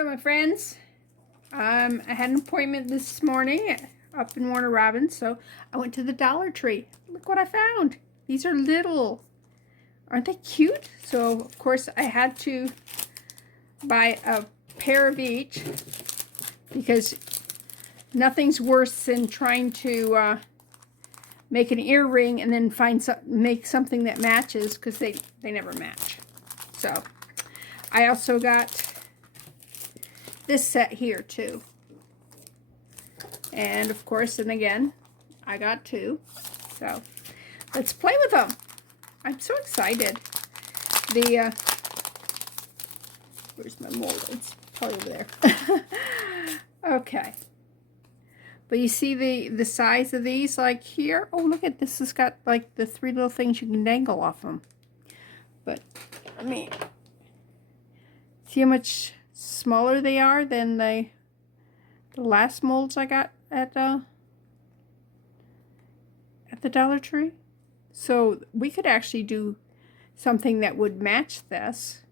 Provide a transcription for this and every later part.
Hello, my friends. I had an appointment this morning up in Warner Robins, so I went to the Dollar Tree. Look what I found. These are little. Aren't they cute? So, of course, I had to buy a pair of each because nothing's worse than trying to make an earring and then make something that matches, because they never match. So, I also got this set here too, and of course, and again, I got two. So let's play with them. I'm so excited. Where's my mold? It's probably over there. Okay, but you see the size of these, like here. Oh, look at this. Has got like the three little things you can dangle off them. But I mean, see how much smaller they are than the last molds I got at the Dollar Tree. So we could actually do something that would match this.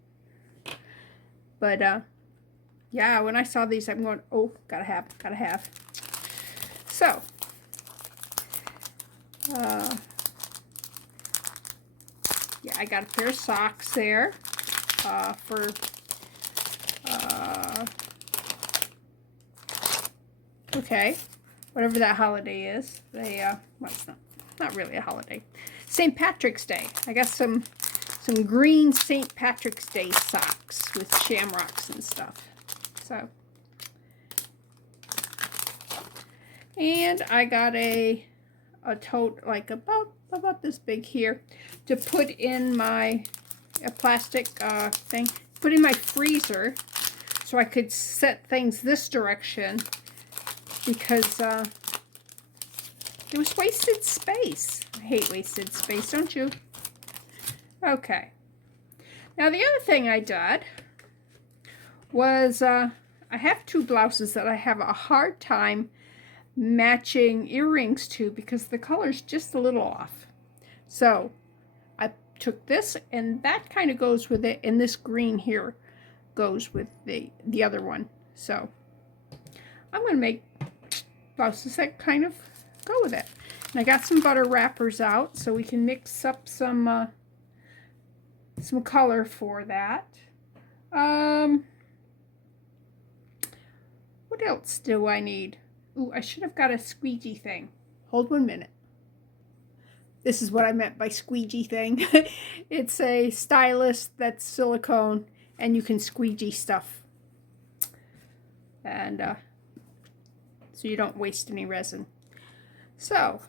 But yeah, when I saw these, I'm going, oh, gotta have. So yeah, I got a pair of socks there for okay, whatever that holiday is. They well, it's not really a holiday. St. Patrick's Day. I got some green St. Patrick's Day socks with shamrocks and stuff. So, and I got a tote like about this big here to put in my plastic thing. Put in my freezer so I could set things this direction, because there was wasted space. I hate wasted space, don't you? Okay. Now the other thing I did was I have two blouses that I have a hard time matching earrings to because the color's just a little off. So I took this, and that kind of goes with it, and this green here goes with the other one. So I'm going to make blouses that kind of go with it. And I got some butter wrappers out so we can mix up some color for that. What else do I need? Ooh, I should have got a squeegee thing. Hold 1 minute. This is what I meant by squeegee thing. It's a stylus that's silicone, and you can squeegee stuff. And so you don't waste any resin. So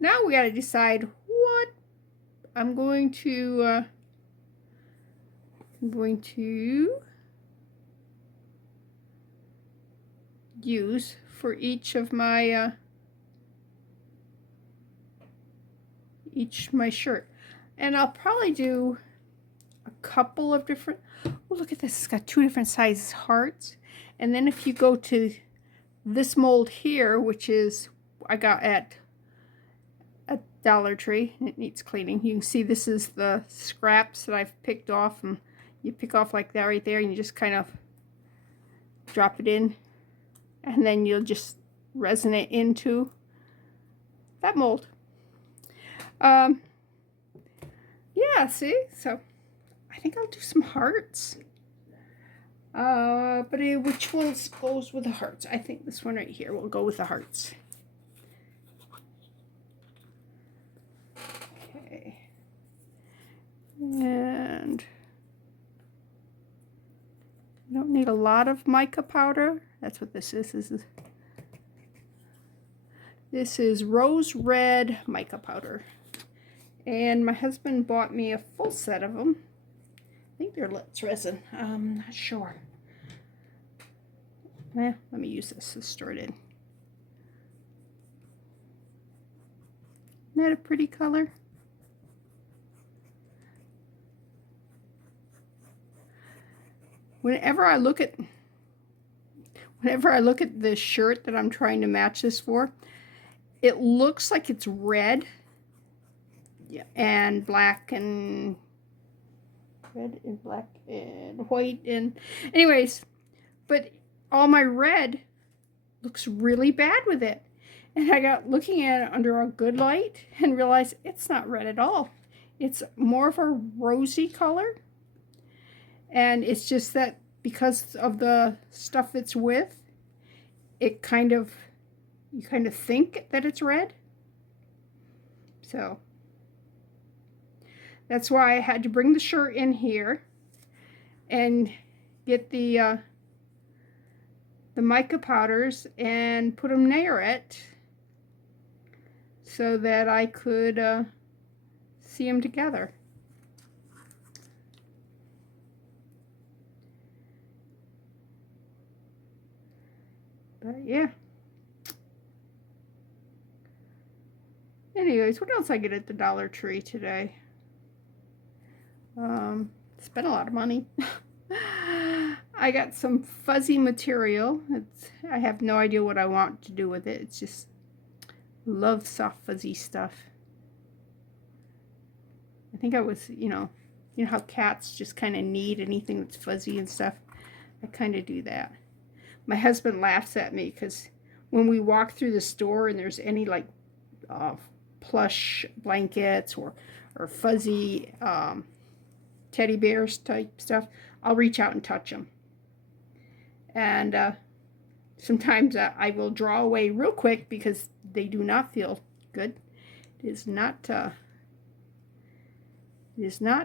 now we got to decide what I'm going to use for each of my my shirt. And I'll probably do a couple of different, oh, look at this, it's got 2 different sizes hearts. And then if you go to this mold here, which is I got at a Dollar Tree, and it needs cleaning. You can see this is the scraps that I've picked off, and you pick off like that right there, and you just kind of drop it in, and then you'll just resin it into that mold. Yeah, see? So I think I'll do some hearts. But which ones goes with the hearts? I think this one right here will go with the hearts. Okay. And you don't need a lot of mica powder. That's what this is. This is rose red mica powder. And my husband bought me a full set of them. I think they're Let's Resin. I'm not sure. Let me use this to stir it in. Isn't that a pretty color? Whenever I look at the shirt that I'm trying to match this for, it looks like it's red, yeah, and black and red and black and white, and anyways, but all my red looks really bad with it. And I got looking at it under a good light and realized it's not red at all. It's more of a rosy color. And it's just that because of the stuff it's with, it kind of, you kind of think that it's red. So that's why I had to bring the shirt in here and get the mica powders and put them near it so that I could see them together. But yeah. Anyways, what else I get at the Dollar Tree today? Spent a lot of money. I got some fuzzy material. I have no idea what I want to do with it. It's just, love soft fuzzy stuff. I think I was, you know how cats just kind of need anything that's fuzzy and stuff. I kind of do that. My husband laughs at me because when we walk through the store and there's any like plush blankets or fuzzy teddy bears type stuff, I'll reach out and touch them. And sometimes I will draw away real quick because they do not feel good. It is not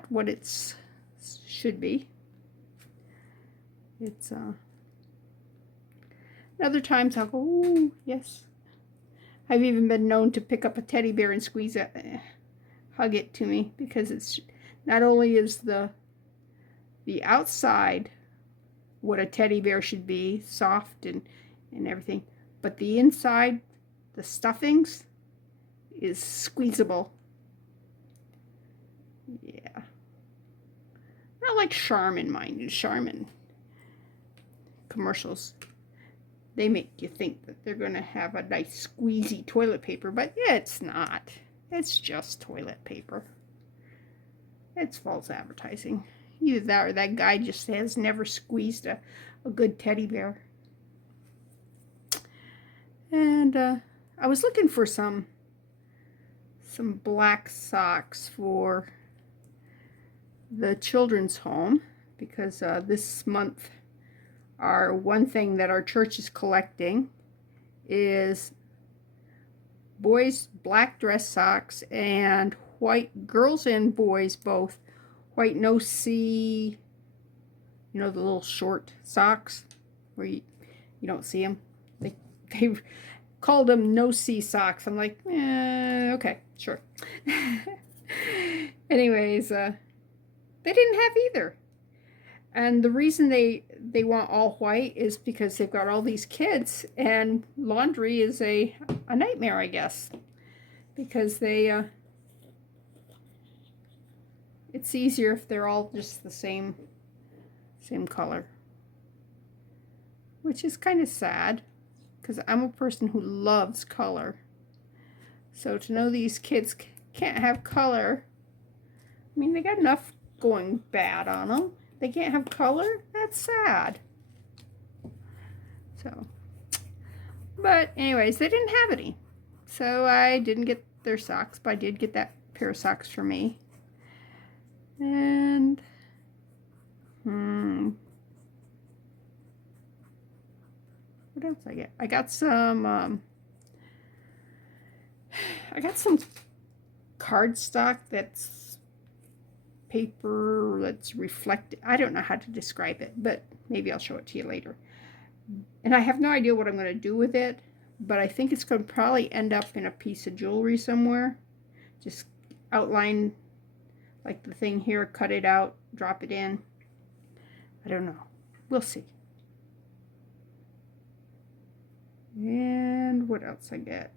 what it should be. It's other times I'll go, ooh, yes. I've even been known to pick up a teddy bear and squeeze it, hug it to me, because it's not only is the outside what a teddy bear should be, soft and everything, but the inside, the stuffings, is squeezable. Yeah. Not like Charmin, mind you. Charmin commercials, they make you think that they're going to have a nice squeezy toilet paper, but yeah, it's not. It's just toilet paper. It's false advertising. Either that or that guy just has never squeezed a good teddy bear. And I was looking for some black socks for the children's home, because this month our one thing that our church is collecting is boys' black dress socks and white, girls and boys both, white no-see, you know, the little short socks where you don't see them. They called them no-see socks. I'm like, okay, sure. Anyways, they didn't have either. And the reason they want all white is because they've got all these kids, and laundry is a nightmare, I guess, because they it's easier if they're all just the same color, which is kind of sad because I'm a person who loves color. So to know these kids can't have color, I mean, they got enough going bad on them. They can't have color? That's sad. So, but anyways, they didn't have any. So I didn't get their socks, but I did get that pair of socks for me. And, what else I get? I got some cardstock that's paper that's reflective. I don't know how to describe it, but maybe I'll show it to you later. And I have no idea what I'm going to do with it, but I think it's going to probably end up in a piece of jewelry somewhere. Just outline like the thing here, cut it out, drop it in. I don't know. We'll see. And what else I get?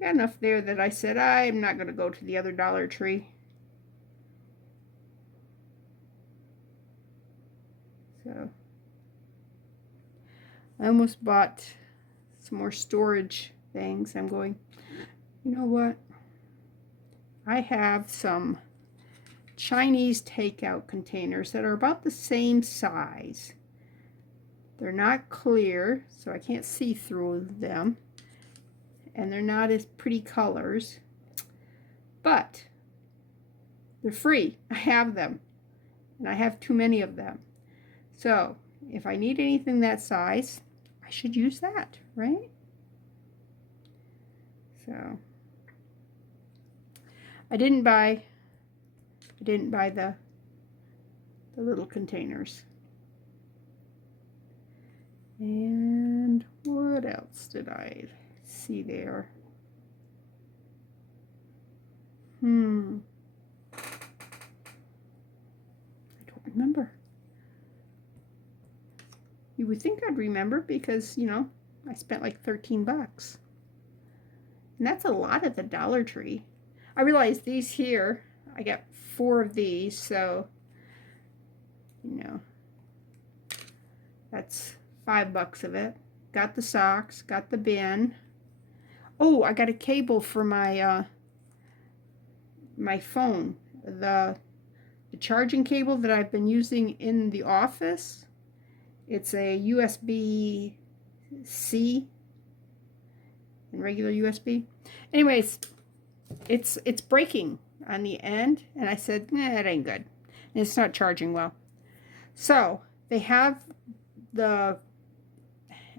Got enough there that I said I'm not going to go to the other Dollar Tree. So I almost bought some more storage things. I'm going, you know what? I have some Chinese takeout containers that are about the same size. They're not clear, so I can't see through them. And they're not as pretty colors. But they're free. I have them. And I have too many of them. So if I need anything that size, I should use that, right? So I didn't buy the little containers. And what else did I see there? I don't remember. You would think I'd remember because, you know, I spent like 13 bucks. And that's a lot at the Dollar Tree. I realize these here, I got 4 of these, so, you know, that's $5 of it. Got the socks, got the bin. Oh, I got a cable for my my phone. The charging cable that I've been using in the office. It's a USB-C and regular USB. Anyways, it's breaking on the end, and I said, nah, it ain't good. And it's not charging well. So they have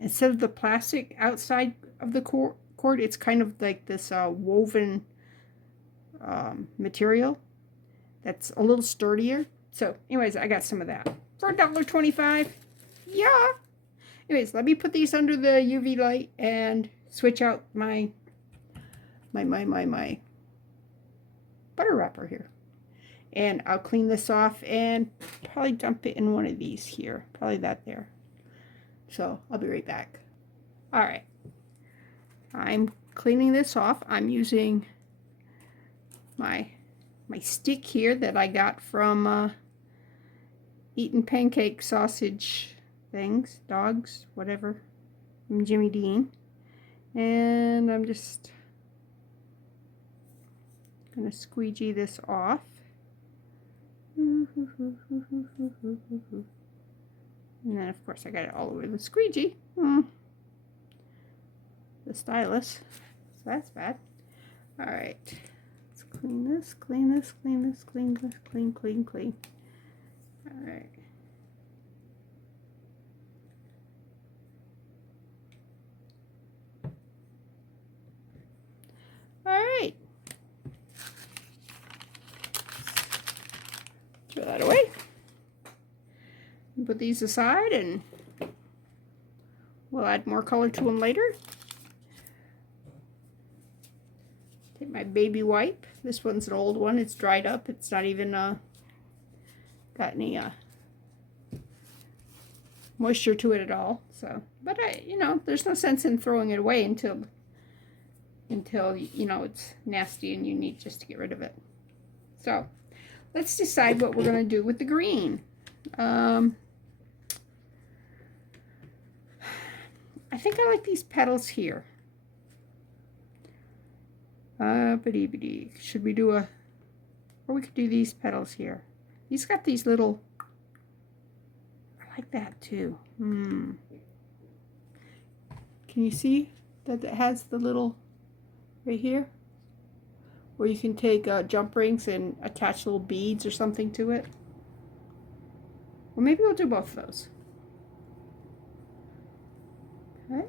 instead of the plastic outside of the cord, it's kind of like this woven material that's a little sturdier. So anyways, I got some of that for $1.25. Yeah. Anyways, let me put these under the UV light and switch out my butter wrapper here. And I'll clean this off and probably dump it in one of these here. Probably that there. So I'll be right back. All right. I'm cleaning this off. I'm using my stick here that I got from Eatin' Pancake sausage things, dogs, whatever, from Jimmy Dean. And I'm just gonna squeegee this off. And then of course I got it all over the squeegee. The stylus. So that's bad. Alright. Let's clean this, clean this, clean this, clean this, clean, clean, clean. Alright. Alright. Throw that away. Put these aside and we'll add more color to them later. Take my baby wipe. This one's an old one. It's dried up. It's not even got any moisture to it at all. So, but you know, there's no sense in throwing it away until you know it's nasty and you need just to get rid of it. So, let's decide what we're going to do with the green. I think I like these petals here. Should we do or we could do these petals here. These got these little, I like that too. Can you see that it has the little, right here? Where you can take jump rings and attach little beads or something to it. Well, maybe we'll do both of those. Okay.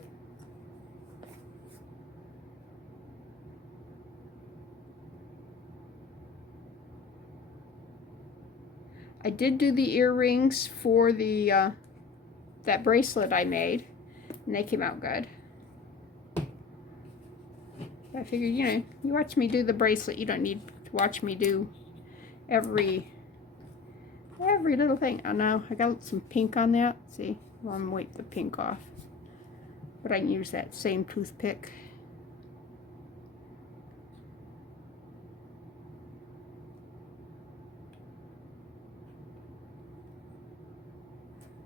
I did do the earrings for the that bracelet I made, and they came out good. I figured, you know, you watch me do the bracelet, you don't need to watch me do every little thing. Oh no, I got some pink on that. See, well, I'm gonna wipe the pink off, but I can use that same toothpick.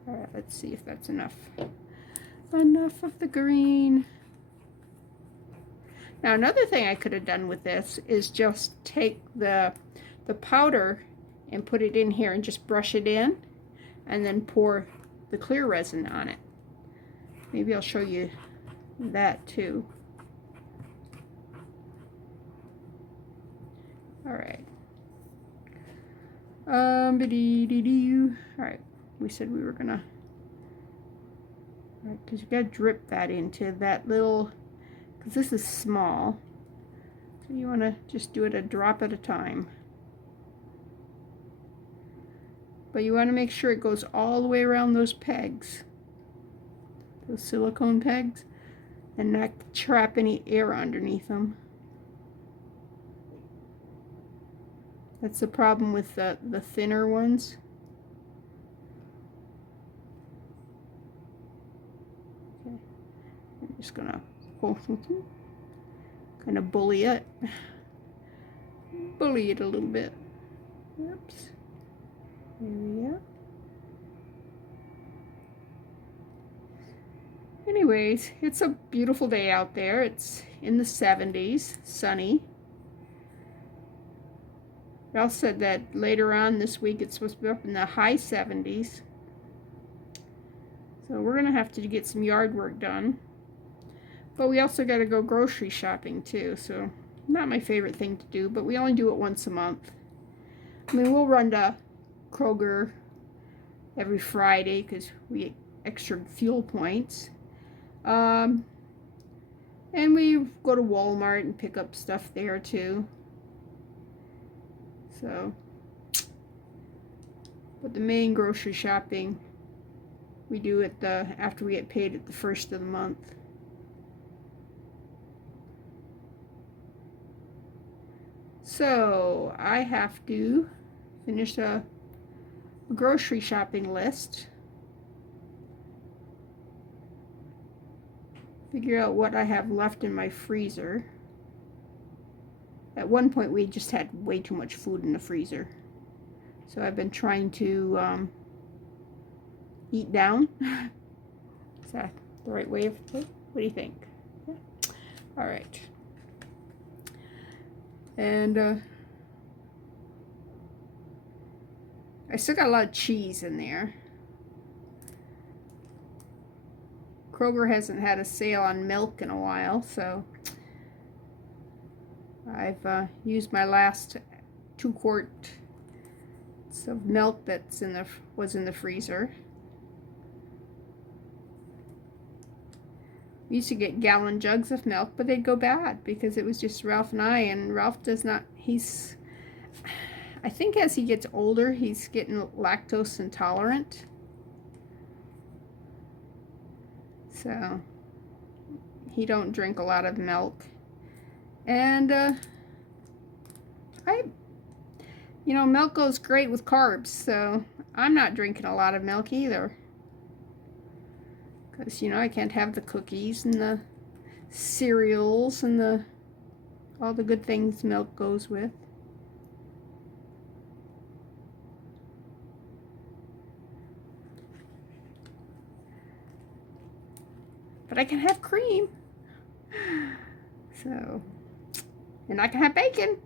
All right, let's see if that's enough. Enough of the green. Now another thing I could have done with this is just take the powder and put it in here and just brush it in and then pour the clear resin on it. Maybe I'll show you that too. All right. All right, we said we were gonna, all right, because you gotta drip that into that little, because this is small, so you want to just do it a drop at a time. But you want to make sure it goes all the way around those pegs, those silicone pegs, and not trap any air underneath them. That's the problem with the thinner ones. Okay. I'm just gonna kind of bully it. Bully it a little bit. Oops. There we go. Anyways, it's a beautiful day out there. It's in the 70s, sunny. Ralph said that later on this week it's supposed to be up in the high 70s. So we're going to have to get some yard work done. But we also got to go grocery shopping too. So not my favorite thing to do, but we only do it once a month. I mean, we'll run to Kroger every Friday because we get extra fuel points. And we go to Walmart and pick up stuff there too. So, but the main grocery shopping we do it after we get paid at the first of the month. So I have to finish a grocery shopping list. Figure out what I have left in my freezer. At one point we just had way too much food in the freezer. So I've been trying to eat down. Is that the right way of it? What do you think? Yeah. All right. And I still got a lot of cheese in there. Kroger hasn't had a sale on milk in a while, so I've used my last 2 quarts of milk that's was in the freezer. We used to get gallon jugs of milk, but they'd go bad because it was just Ralph and I, and Ralph does not, I think as he gets older, he's getting lactose intolerant. So he don't drink a lot of milk. And milk goes great with carbs, so I'm not drinking a lot of milk either. Because, I can't have the cookies and the cereals and all the good things milk goes with. But I can have cream. So, and I can have bacon.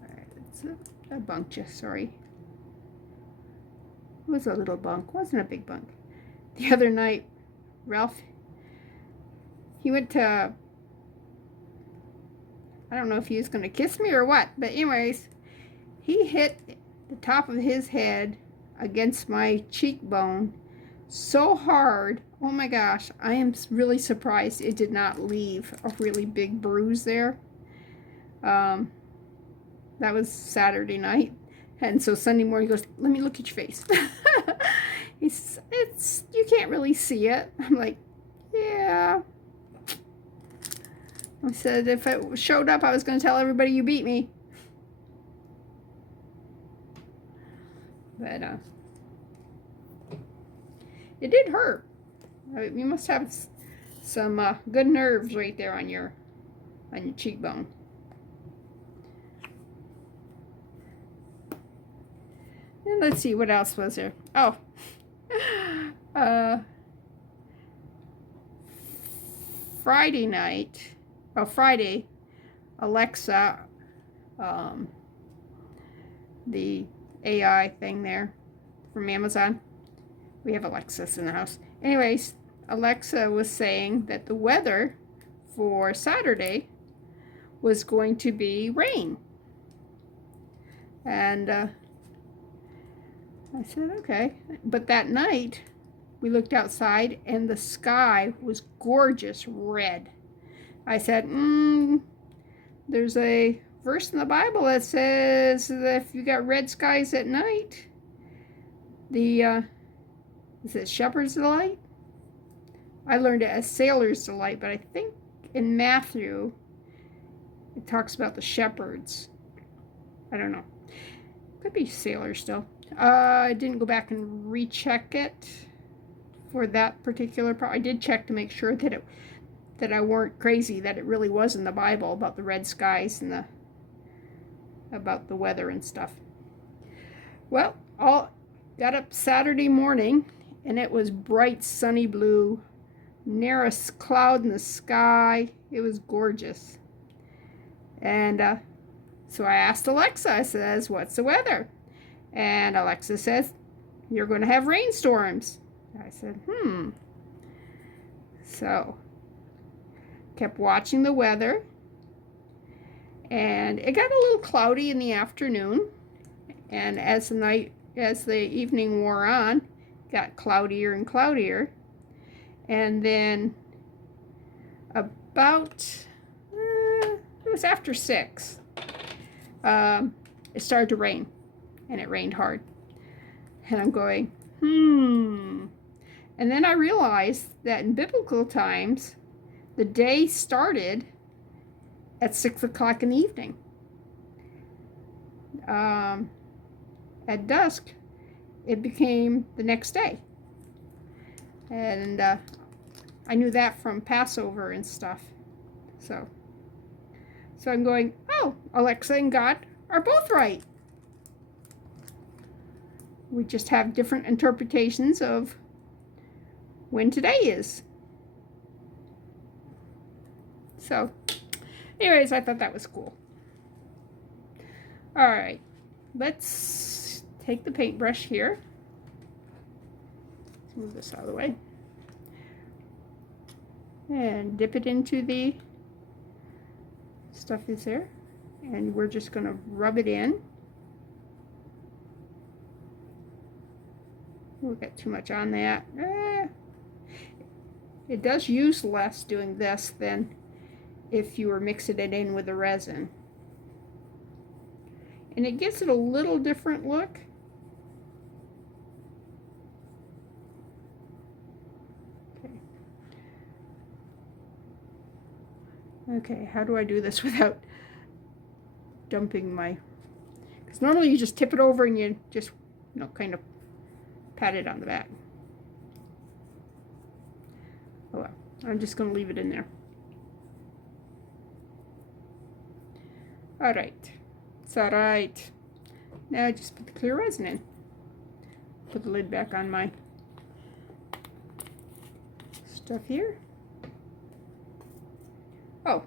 Alright, it's a bunk, just sorry. It was a little bunk, wasn't a big bunk. The other night, Ralph, he went to, I don't know if he was going to kiss me or what, but anyways, he hit the top of his head against my cheekbone so hard. Oh my gosh, I am really surprised it did not leave a really big bruise there. That was Saturday night, and so Sunday morning he goes, "Let me look at your face." You can't really see it. I'm like, yeah. I said if it showed up, I was going to tell everybody you beat me. But it did hurt. You must have some good nerves right there on your cheekbone. And let's see, what else was there? Oh, uh, Friday, Alexa, the AI thing there from Amazon. We have Alexis in the house. Anyways, Alexa was saying that the weather for Saturday was going to be rain. And I said, okay. But that night, we looked outside and the sky was gorgeous red. I said, there's a verse in the Bible that says that if you got red skies at night, is it shepherd's delight? I learned it as sailor's delight, but I think in Matthew, it talks about the shepherds. I don't know. Could be sailor still. I didn't go back and recheck it for that particular part. I did check to make sure that I weren't crazy, that it really was in the Bible about the red skies and about the weather and stuff. Well, got up Saturday morning and it was bright sunny blue, near a cloud in the sky. It was gorgeous. And so I asked Alexa, I says, what's the weather? And Alexa says, you're going to have rainstorms. I said, So, kept watching the weather. And it got a little cloudy in the afternoon. And as the evening wore on, it got cloudier and cloudier. And then about, it was after 6, it started to rain. And it rained hard. And I'm going, And then I realized that in biblical times, the day started at 6 o'clock in the evening. At dusk, it became the next day. And I knew that from Passover and stuff. So I'm going, oh, Alexa and God are both right. We just have different interpretations of when today is. So, anyways, I thought that was cool. All right, let's take the paintbrush here. Let's move this out of the way. And dip it into the stuff is there. And we're just going to rub it in. We'll get too much on that. It does use less doing this than if you were mixing it in with the resin. And it gives it a little different look. Okay, how do I do this without dumping my... Because normally you just tip it over and you just, kind of pat it on the back. Oh well, I'm just going to leave it in there. Alright, it's alright. Now I just put the clear resin in. Put the lid back on my stuff here. Oh,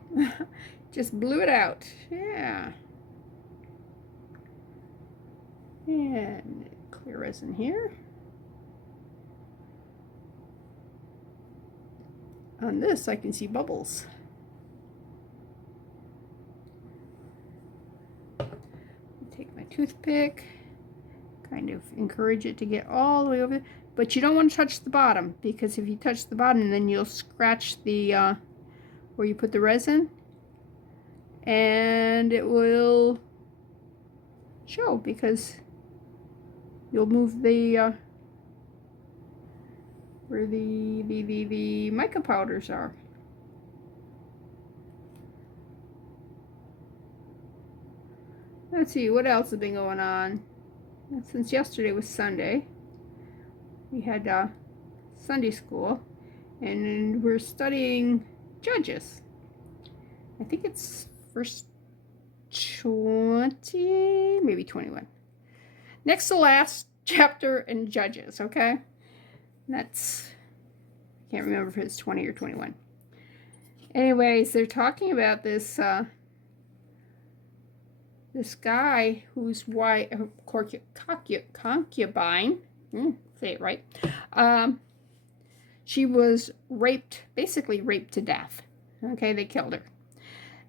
just blew it out. Yeah. And clear resin here. On this, I can see bubbles. Take my toothpick, kind of encourage it to get all the way over there. But you don't want to touch the bottom, because if you touch the bottom, then you'll scratch the where you put the resin, and it will show because you'll move the where the mica powders are. Let's see, what else has been going on? Since yesterday was Sunday, we had Sunday school, and we're studying Judges. I think it's verse 20, maybe 21. Next to last chapter in Judges, okay? That's, I can't remember if it's 20 or 21. Anyways, they're talking about this this guy whose wife, concubine, say it right, she was raped, basically raped to death. Okay, they killed her.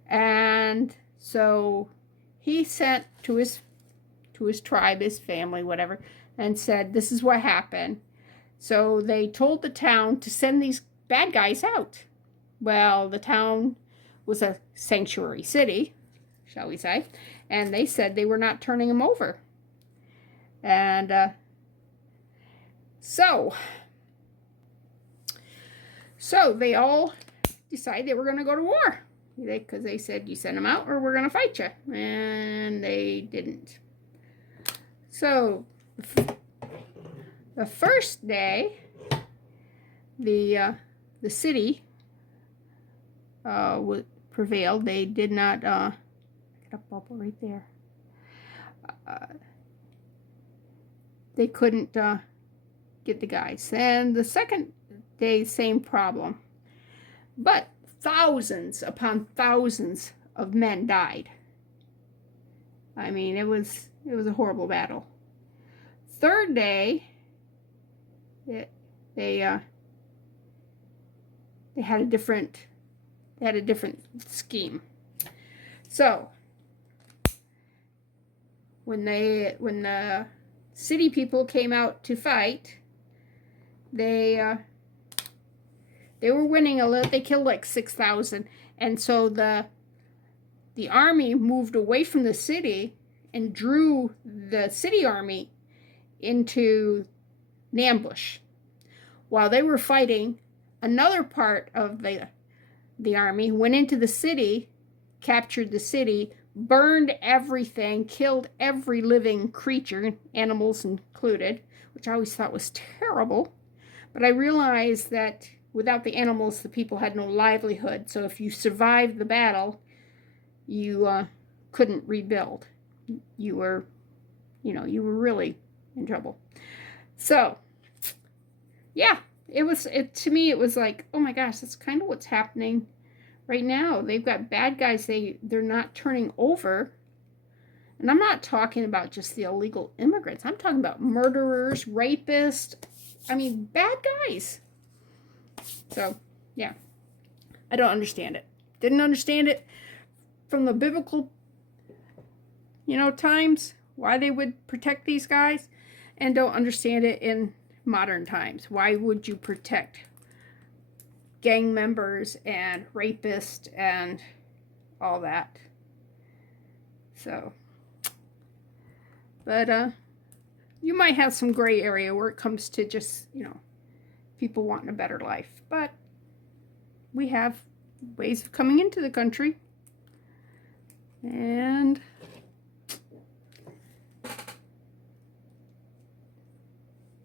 And so he sent to his tribe, his family, whatever, and said, this is what happened. So they told the town to send these bad guys out. Well, the town was a sanctuary city, shall we say, and they said they were not turning them over. And so they all decided they were going to go to war. Because they said, you send them out or we're going to fight you. And they didn't. So the first day, the city prevailed. They did not, I got a bubble right there. They couldn't get the guys. And the second day, same problem. But thousands upon thousands of men died. I mean, it was a horrible battle. Third day, they had a different scheme. So when the city people came out to fight, they were winning a little. They killed like 6,000, and so the army moved away from the city and drew the city army into an ambush. While they were fighting, another part of the army went into the city, captured the city, burned everything, killed every living creature, animals included, which I always thought was terrible. But I realized that without the animals, the people had no livelihood. So if you survived the battle, you couldn't rebuild. You were really in trouble. So, yeah, to me, it was like, oh my gosh, that's kind of what's happening right now. They've got bad guys they're not turning over. And I'm not talking about just the illegal immigrants. I'm talking about murderers, rapists. I mean, bad guys. So, yeah, I don't understand it. Didn't understand it from the biblical, times, why they would protect these guys, and don't understand it in modern times. Why would you protect gang members and rapists and all that? So, but you might have some gray area where it comes to just, people wanting a better life. But we have ways of coming into the country. And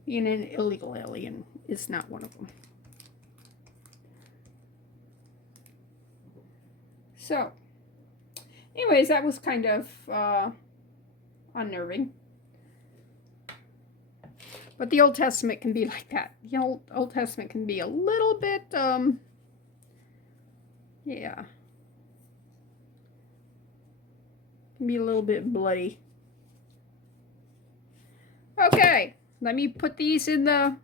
being an illegal alien is not one of them. So, anyways, that was kind of unnerving. But the Old Testament can be like that. The Old Testament can be a little bit, yeah. Can be a little bit bloody. Okay, let me put these in the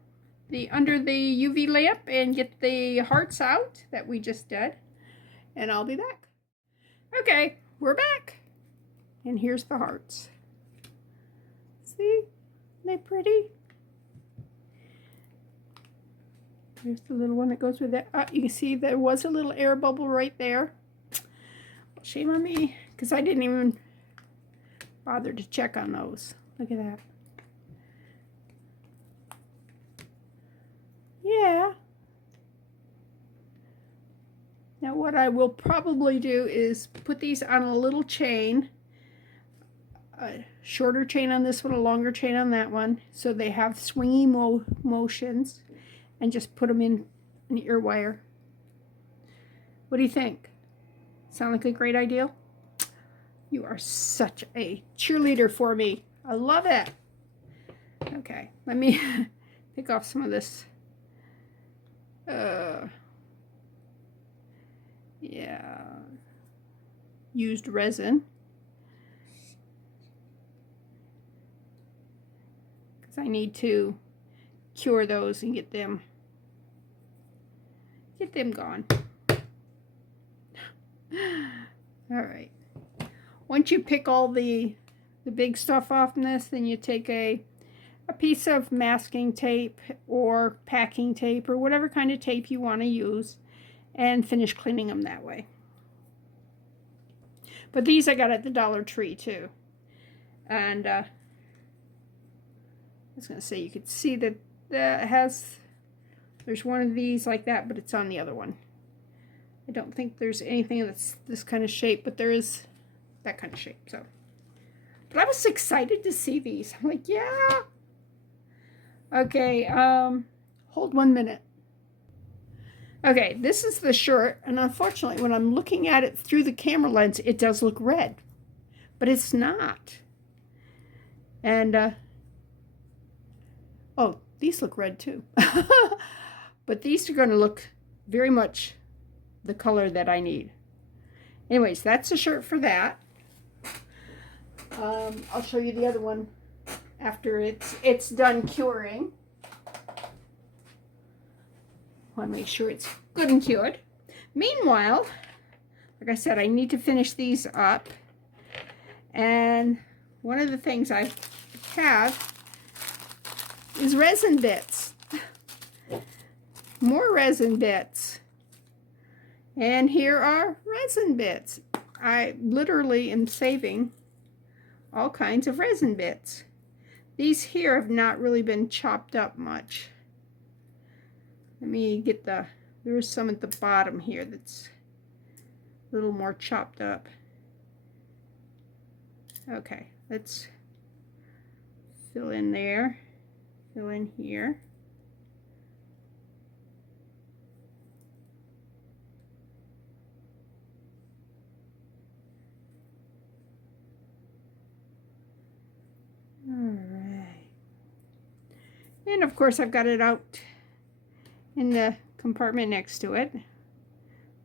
under the UV lamp and get the hearts out that we just did. And I'll be back. Okay, we're back. And here's the hearts. See? Aren't they pretty? There's the little one that goes with it. You can see there was a little air bubble right there. Shame on me, because I didn't even bother to check on those. Look at that. Yeah. Now what I will probably do is put these on a little chain. A shorter chain on this one, a longer chain on that one. So they have swingy motions. And just put them in an ear wire. What do you think? Sound like a great idea? You are such a cheerleader for me. I love it. Okay, let me pick off some of this Yeah, used resin. Because I need to cure those and get them gone. All right. Once you pick all the big stuff off from this, then you take a piece of masking tape or packing tape or whatever kind of tape you want to use and finish cleaning them that way. But these I got at the Dollar Tree too. And I was going to say, you could see that it has, there's one of these like that, but it's on the other one. I don't think there's anything that's this kind of shape, but there is that kind of shape. So, but I was excited to see these. I'm like, yeah. Okay, hold 1 minute. Okay, this is the shirt, and unfortunately, when I'm looking at it through the camera lens, it does look red, but it's not. And, oh, these look red too. But these are going to look very much the color that I need. Anyways, that's the shirt for that. I'll show you the other one after it's done curing. Want to make sure it's good and cured. Meanwhile, like I said, I need to finish these up. And one of the things I have is resin bits. More resin bits. And here are resin bits. I literally am saving all kinds of resin bits. These here have not really been chopped up much. Let me get there's some at the bottom here that's a little more chopped up. Okay, let's fill in there, fill in here. All right. And of course I've got it out in the compartment next to it.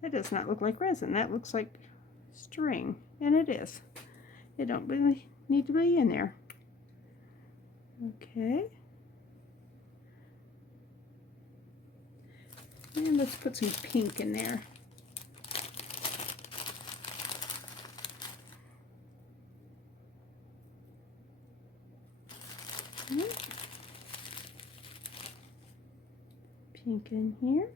That does not look like resin. That looks like string, and it is. It don't really need to be in there. Okay. And let's put some pink in there. Pink in here.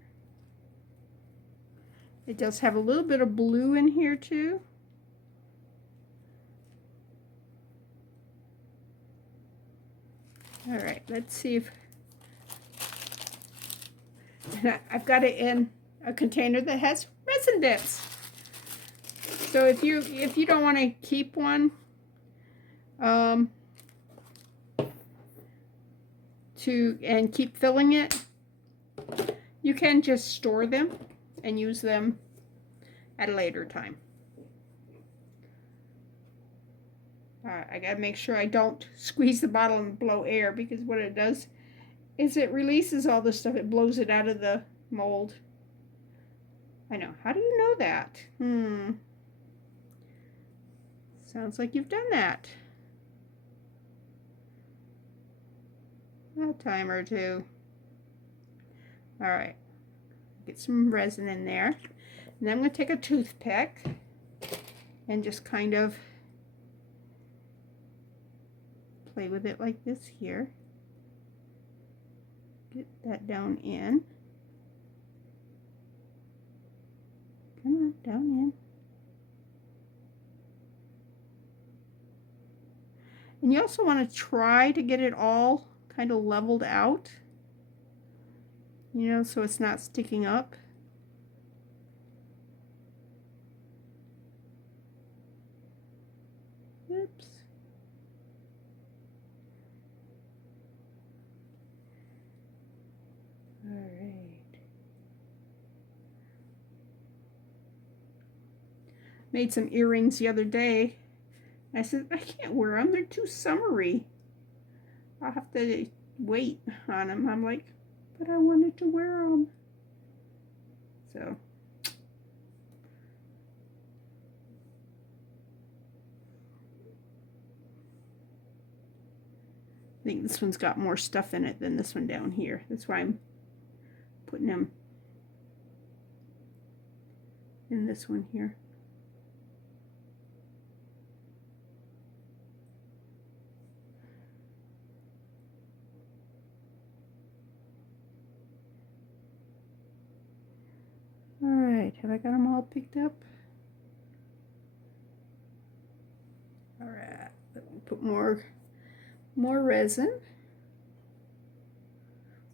It does have a little bit of blue in here too. All right, let's see if I've got it in a container that has resin bits. So if you don't want to keep one, and keep filling it, you can just store them and use them at a later time. I gotta make sure I don't squeeze the bottle and blow air, because what it does is it releases all this stuff. It blows it out of the mold. I know. How do you know that? Sounds like you've done that a time or two. All right. Get some resin in there. And then I'm going to take a toothpick and just kind of play with it like this here. Get that down in. Come on, down in. And you also want to try to get it all kind of leveled out, you know, so it's not sticking up. Oops. All right. Made some earrings the other day. I said, I can't wear them. They're too summery. I'll have to wait on them. I'm like, but I wanted to wear them. So I think this one's got more stuff in it than this one down here. That's why I'm putting them in this one here. All right, have I got them all picked up? All right, put more resin,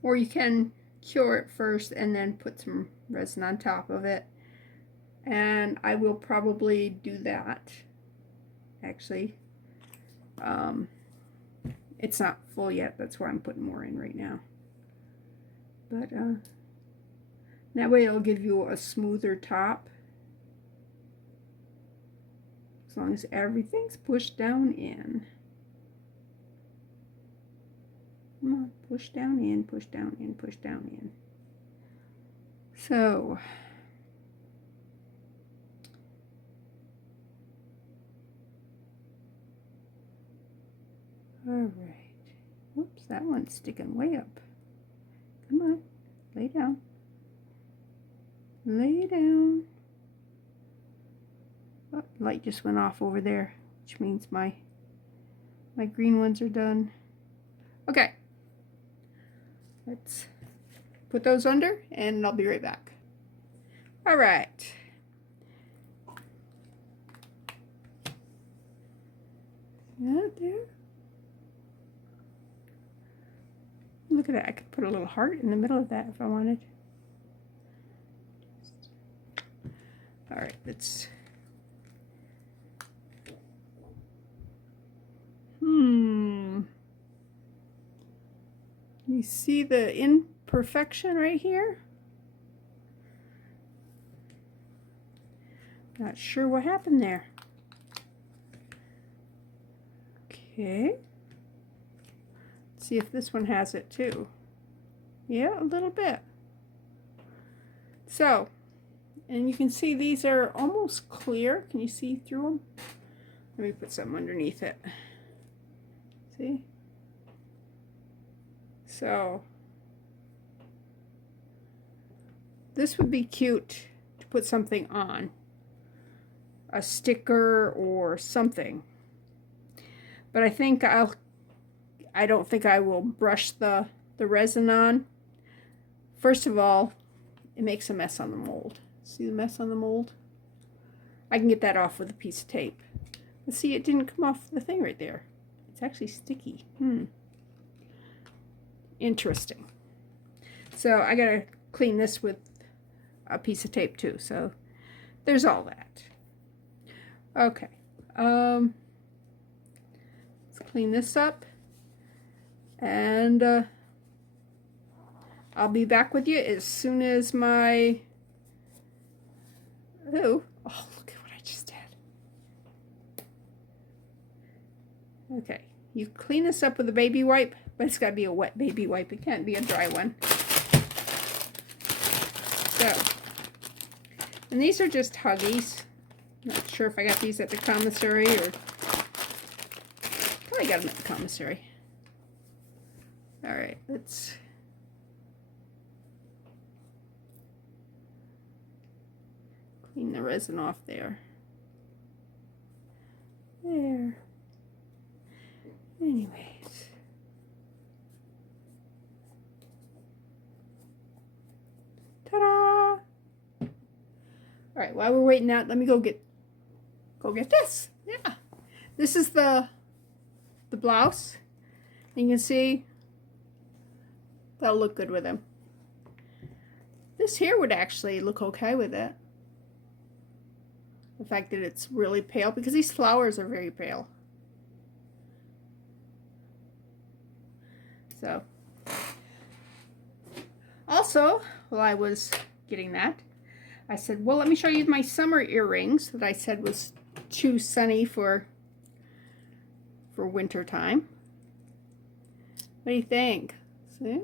or you can cure it first and then put some resin on top of it, and I will probably do that. Actually, it's not full yet, that's why I'm putting more in right now, but that way it'll give you a smoother top, as long as everything's pushed down in. Come on, push down in, push down in, push down in. So, all right. Oops, that one's sticking way up. Come on, lay down. Lay down. Oh, light just went off over there, which means my green ones are done. Okay. Let's put those under and I'll be right back. All right. Yeah, there. Look at that. I could put a little heart in the middle of that if I wanted. All right, let's. You see the imperfection right here? Not sure what happened there. Okay. Let's see if this one has it too. Yeah, a little bit. So, and you can see these are almost clear. Can you see through them? Let me put something underneath it. See? So, this would be cute to put something on. A sticker or something. But I think I don't think I will brush the resin on. First of all, it makes a mess on the mold. See the mess on the mold? I can get that off with a piece of tape. But see, it didn't come off the thing right there. It's actually sticky. Interesting. So I gotta clean this with a piece of tape too. So there's all that. Okay. Let's clean this up. And I'll be back with you as soon as my... Oh, look at what I just did. Okay, you clean this up with a baby wipe, but it's got to be a wet baby wipe. It can't be a dry one. So, and these are just Huggies. Not sure if I got these at the commissary or... Probably got them at the commissary. All right, let's... clean the resin off there. There. Anyways. Ta-da! All right, while we're waiting out, let me go get this. Yeah. This is the blouse. You can see that'll look good with him. This here would actually look okay with it. The fact that it's really pale, because these flowers are very pale. So, also, while I was getting that, I said, well, let me show you my summer earrings that I said was too sunny for winter time. What do you think? See?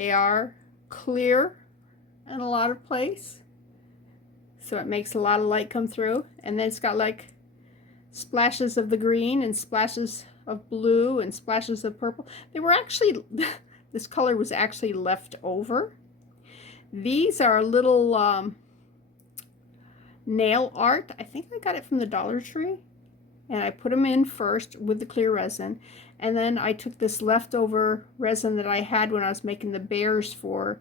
They are clear in a lot of place, so it makes a lot of light come through. And then it's got like splashes of the green and splashes of blue and splashes of purple. They were actually, this color was actually left over. These are little nail art. I think I got it from the Dollar Tree. And I put them in first with the clear resin. And then I took this leftover resin that I had when I was making the bears for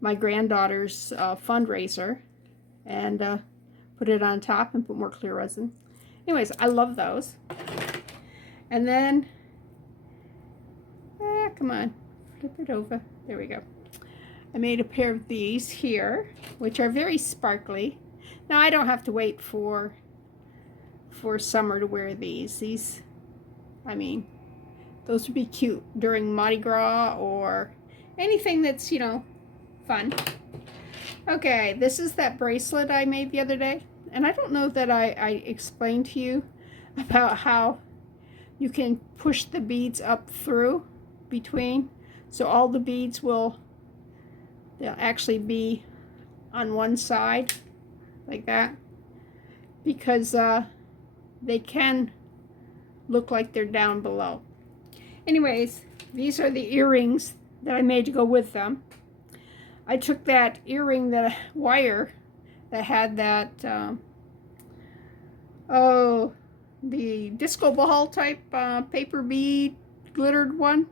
my granddaughter's fundraiser. And put it on top and put more clear resin. Anyways, I love those. And then, come on, flip it over. There we go. I made a pair of these here, which are very sparkly. Now I don't have to wait for summer to wear these. These, I mean, those would be cute during Mardi Gras or anything that's, you know, fun. Okay, this is that bracelet I made the other day. And I don't know that I explained to you about how you can push the beads up through between. So all the beads they'll actually be on one side like that. Because they can look like they're down below. Anyways, these are the earrings that I made to go with them. I took that earring, that wire that had that, the disco ball type paper bead glittered one,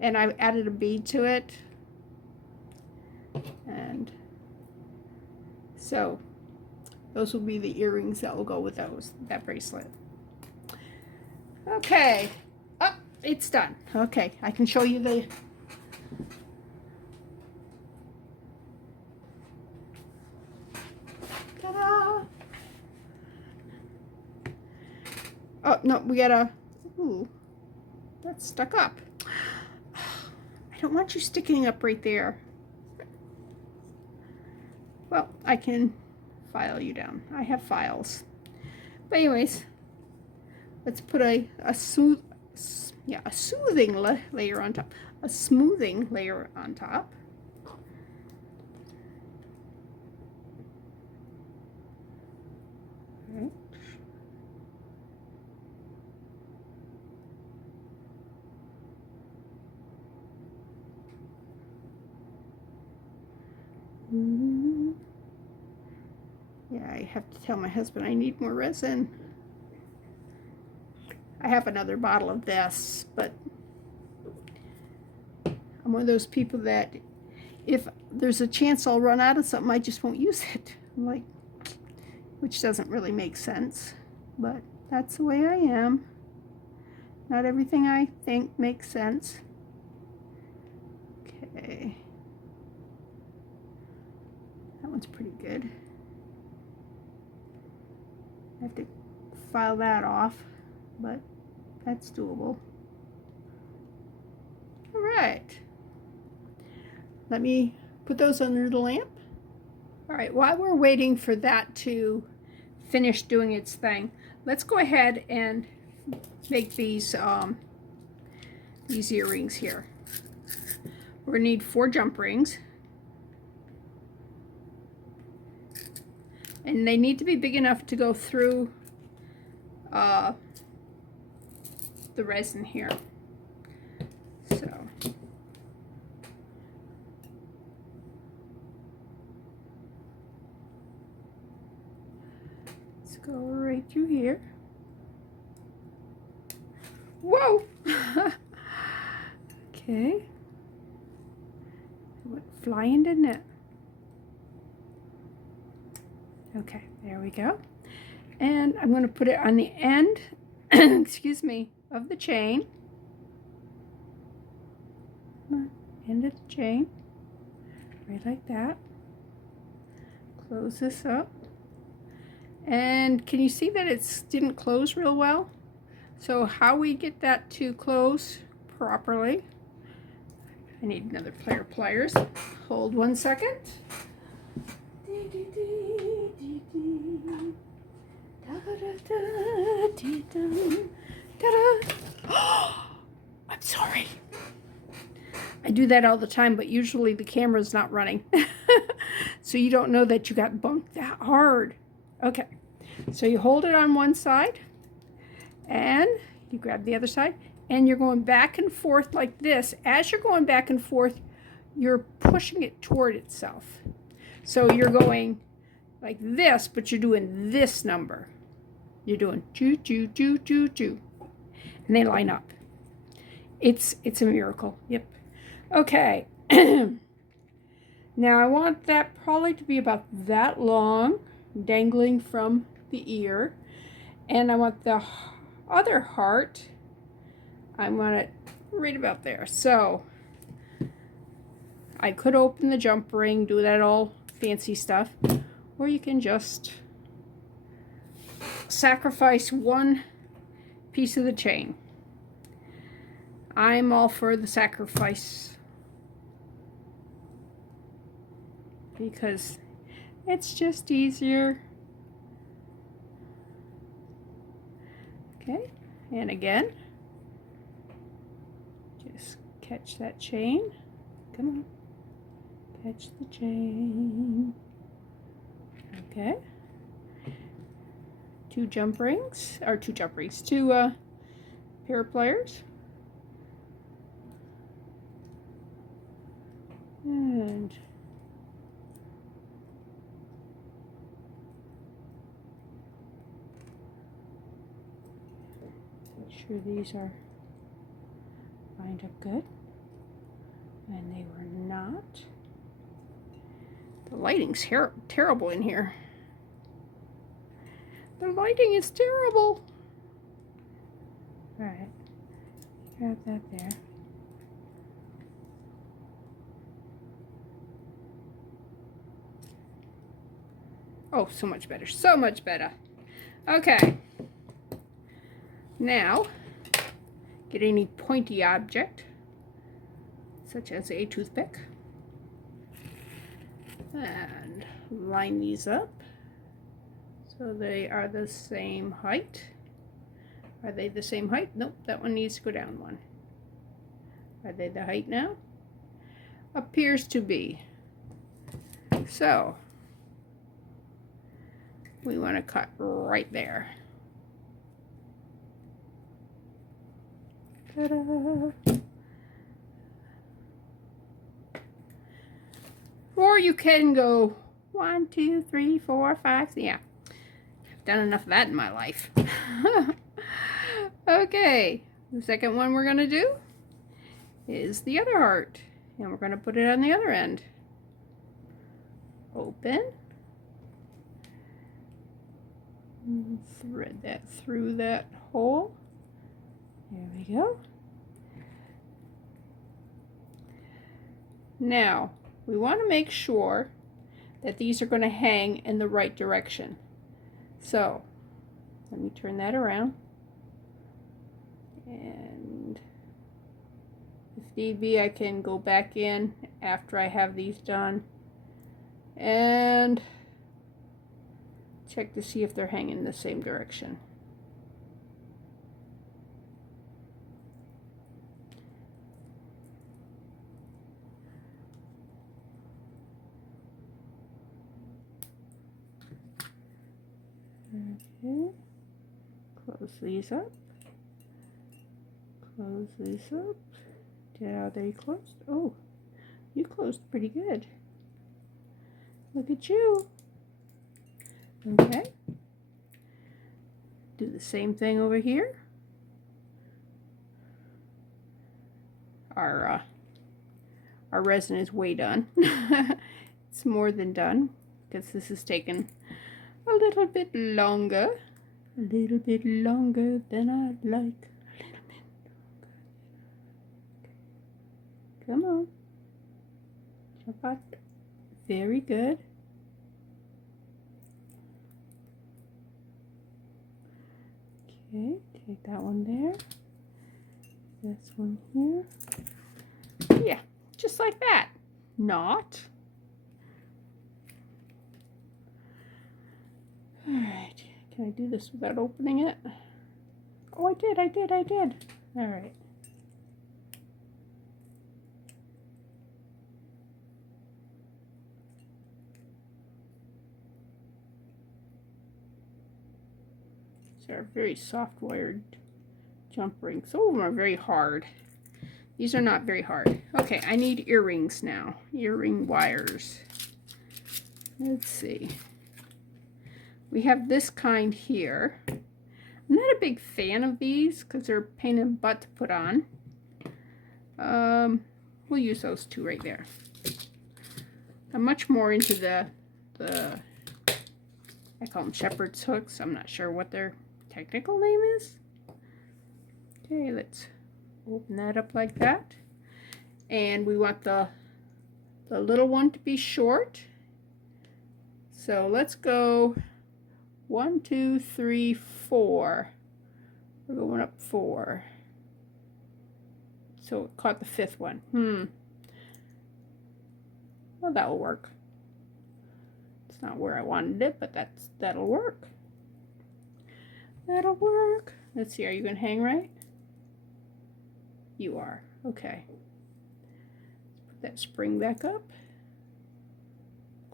and I added a bead to it. And so those will be the earrings that will go with that bracelet. Okay. Oh, it's done. Okay, I can show you the... Ta-da! Oh, no, we gotta... Ooh, that's stuck up. I don't want you sticking up right there. Well, I can file you down. I have files. But anyways, let's put a soothing layer on top. A smoothing layer on top. Right. Yeah, I have to tell my husband I need more resin. I have another bottle of this, but I'm one of those people that if there's a chance I'll run out of something, I just won't use it. I'm like, which doesn't really make sense, but that's the way I am. Not everything I think makes sense. Okay. That one's pretty good. I have to file that off, but that's doable. All right. Let me put those under the lamp. All right, while we're waiting for that to finish doing its thing, let's go ahead and make these earrings here. We're gonna need 4 jump rings. And they need to be big enough to go through the resin here. So let's go right through here. Whoa! Okay. It went flying, didn't it? Okay, there we go. And I'm going to put it on the end, excuse me, of the chain. End of the chain. Right like that. Close this up. And can you see that it didn't close real well? So how we get that to close properly, I need another pair of pliers. Hold 1 second. I'm sorry. I I do that all the time, but usually the camera's not running. So you don't know that you got bunked that hard. Okay, so you hold it on one side, and you grab the other side, and you're going back and forth like this. As you're going back and forth, you're pushing it toward itself. So you're going like this, but you're doing this number. You're doing choo, choo, choo, choo, choo. And they line up. It's a miracle. Yep. Okay. Now I want that probably to be about that long, dangling from the ear. And I want the other heart, I want it right about there. So I could open the jump ring, do that all fancy stuff, or you can just sacrifice one piece of the chain. I'm all for the sacrifice because it's just easier. Okay, and again, just catch that chain. Come on, catch the chain. Okay, two pair of pliers. And make sure these are lined up good. And they were not. The lighting's terrible in here. The lighting is terrible. All right, grab that there. Oh, so much better, so much better. Okay. Now, get any pointy object, such as a toothpick, and line these up so they are the same height. Are they the same height? Nope, that one needs to go down one. Are they the height now? Appears to be. So, we want to cut right there. Ta-da! Or you can go 1, 2, 3, 4, 5. Yeah, I've done enough of that in my life. Okay, the second one we're going to do is the other heart. And we're going to put it on the other end. Open. Thread that through that hole. There we go. Now, we want to make sure that these are going to hang in the right direction. So, let me turn that around. And if need be, I can go back in after I have these done and check to see if they're hanging in the same direction. Okay, close these up. Close these up. Are they closed? Oh, you closed pretty good. Look at you. Okay. Do the same thing over here. Our resin is way done. It's more than done because this has taken a little bit longer. A little bit longer than I'd like. A little bit longer. Come on. Jump out. Very good. Okay, take that one there. This one here. Yeah, just like that. Not. Alright, can I do this without opening it? Oh, I did. Alright. These are very soft wired jump rings. Some of them are very hard. These are not very hard. Okay, I need earrings now. Earring wires. Let's see. We have this kind here. I'm not a big fan of these because they're a pain in the butt to put on. We'll use those two right there. I'm much more into the I call them shepherd's hooks. I'm not sure what their technical name is. Okay, let's open that up like that. And we want the little one to be short. So let's go 1, 2, 3, 4. We're going up 4. So it caught the 5th one. Well, that'll work. It's not where I wanted it, but that'll work. That'll work. Let's see, are you going to hang right? You are. Okay. Put that spring back up.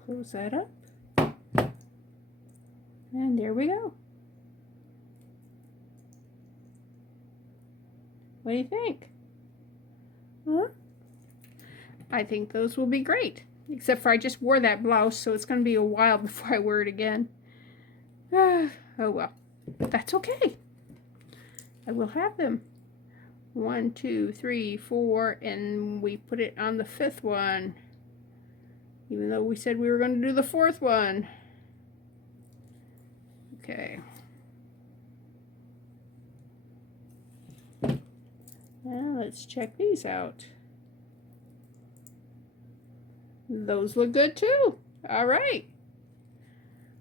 Close that up. And there we go. What do you think? Huh? I think those will be great. Except for I just wore that blouse, so it's going to be a while before I wear it again. Oh well. But that's okay. I will have them. 1, 2, 3, 4, and we put it on the 5th one. Even though we said we were going to do the 4th one. Okay. Now let's check these out. Those look good too. All right.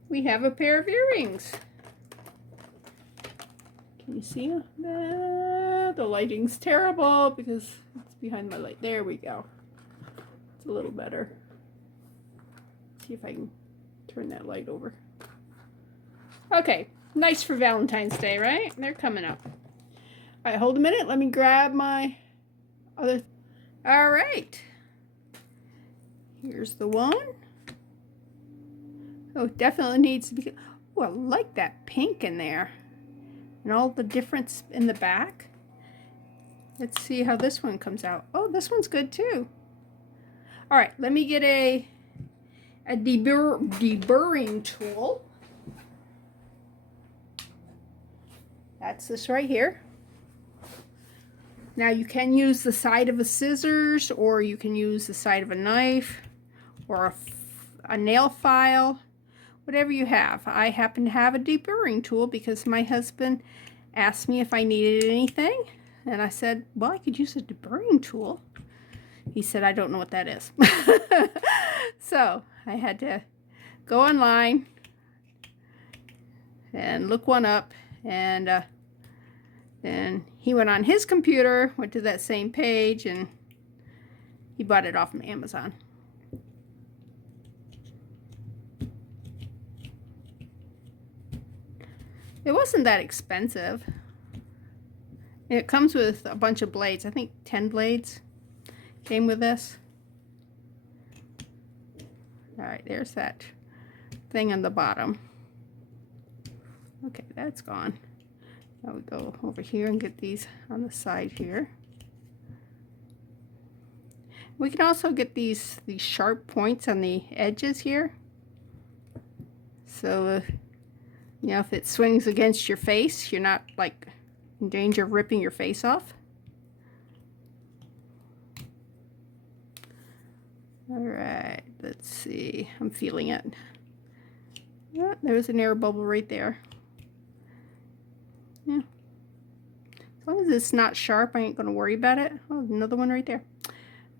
We have a pair of earrings. Can you see them? The lighting's terrible because it's behind my light. There we go. It's a little better. See if I can turn that light over. Okay, nice for Valentine's Day, right? They're coming up. All right, hold a minute. Let me grab my other. All right. Here's the one. Oh, it definitely needs to be. Oh, I like that pink in there. And all the difference in the back. Let's see how this one comes out. Oh, this one's good too. All right, let me get a deburring tool. That's this right here. Now you can use the side of a scissors, or you can use the side of a knife, or a nail file, whatever you have. I happen to have a deburring tool because my husband asked me if I needed anything, and I said, well, I could use a deburring tool. He said, I don't know what that is. So I had to go online and look one up, and then he went on his computer, went to that same page, and he bought it off from Amazon. It wasn't that expensive. It comes with a bunch of blades. I think 10 blades came with this. All right, there's that thing on the bottom. Okay, that's gone. Now we go over here and get these on the side here. We can also get these sharp points on the edges here. So, you know, if it swings against your face, you're not like in danger of ripping your face off. All right, let's see. I'm feeling it. Yeah, there's an air bubble right there. Yeah. As long as it's not sharp, I ain't going to worry about it. Oh, another one right there.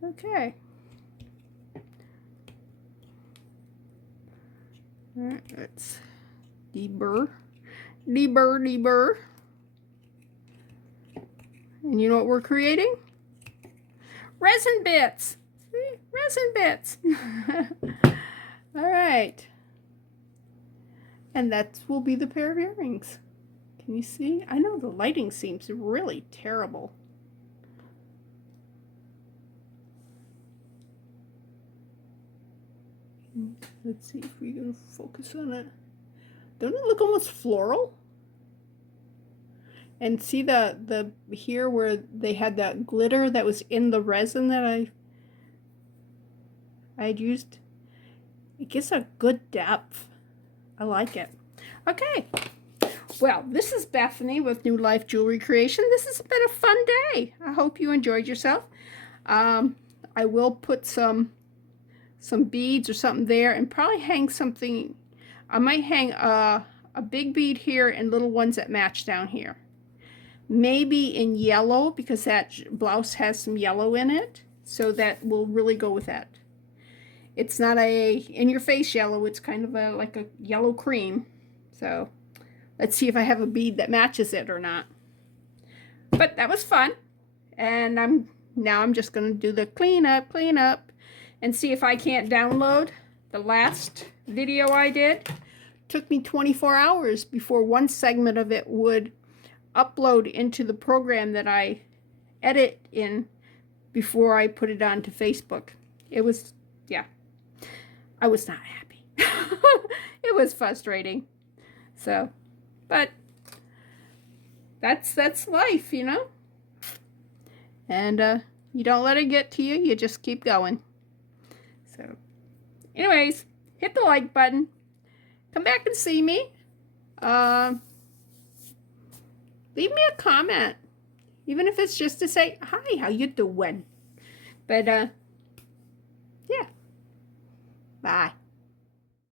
Okay. All right, let's deburr. Deburr. And you know what we're creating? Resin bits. See? Resin bits. All right. And that will be the pair of earrings. Can you see? I know the lighting seems really terrible. Let's see if we can focus on it. Don't it look almost floral? And see the here where they had that glitter that was in the resin that I had used? It gives a good depth. I like it. Okay. Well, this is Bethany with New Life Jewelry Creation. This has been a fun day. I hope you enjoyed yourself. I will put some beads or something there and probably hang something. I might hang a big bead here and little ones that match down here. Maybe in yellow because that blouse has some yellow in it. So that will really go with that. It's not a in-your-face yellow. It's kind of like a yellow cream. So let's see if I have a bead that matches it or not. But that was fun. And now I'm just going to do the clean up, and see if I can't download the last video I did. Took me 24 hours before one segment of it would upload into the program that I edit in before I put it onto Facebook. It was, yeah, I was not happy. It was frustrating. So, but that's life, you know. And you don't let it get to you. You just keep going. So, anyways, hit the like button. Come back and see me. Leave me a comment. Even if it's just to say, hi, how you doing? But, yeah. Bye.